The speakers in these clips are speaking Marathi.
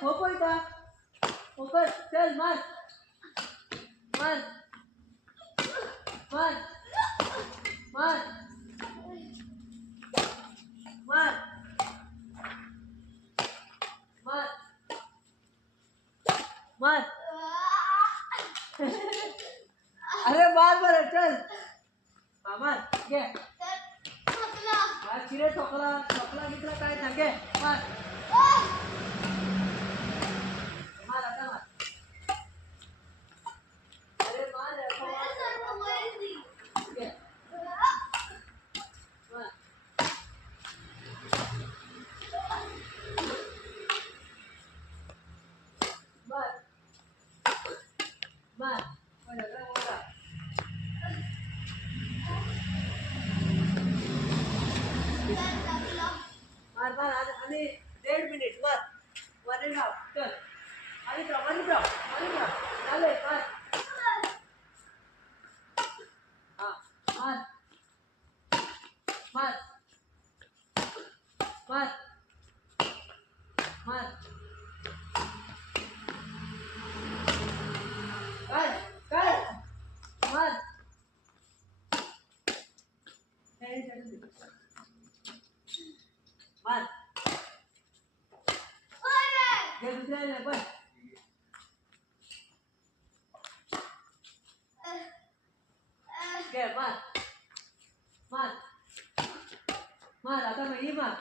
खोपड़ का खोपड़ चल मार मार मार मार मार मार मार अरे मार बरं चल मार घे चिरे ठोकला ठोकला गिकला काय सांगे मार मार आता मार अरे मार घे मार मार मार मार मार आणि 1.5 मिनिट मार 1.5 चल आणि प्रमाण चालेल मार हा मार मार मार मार काय काय मार मार घे दुसऱ्याने पण घे मार मार मार आता मग ही मार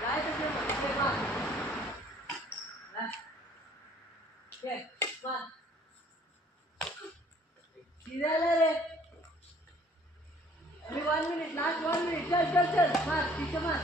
काय तुझे म्हणते मार घे मार शिजायला रे अभी 1 मिनिट लास्ट 1 मिनिट चल चल चल मार तिथे मार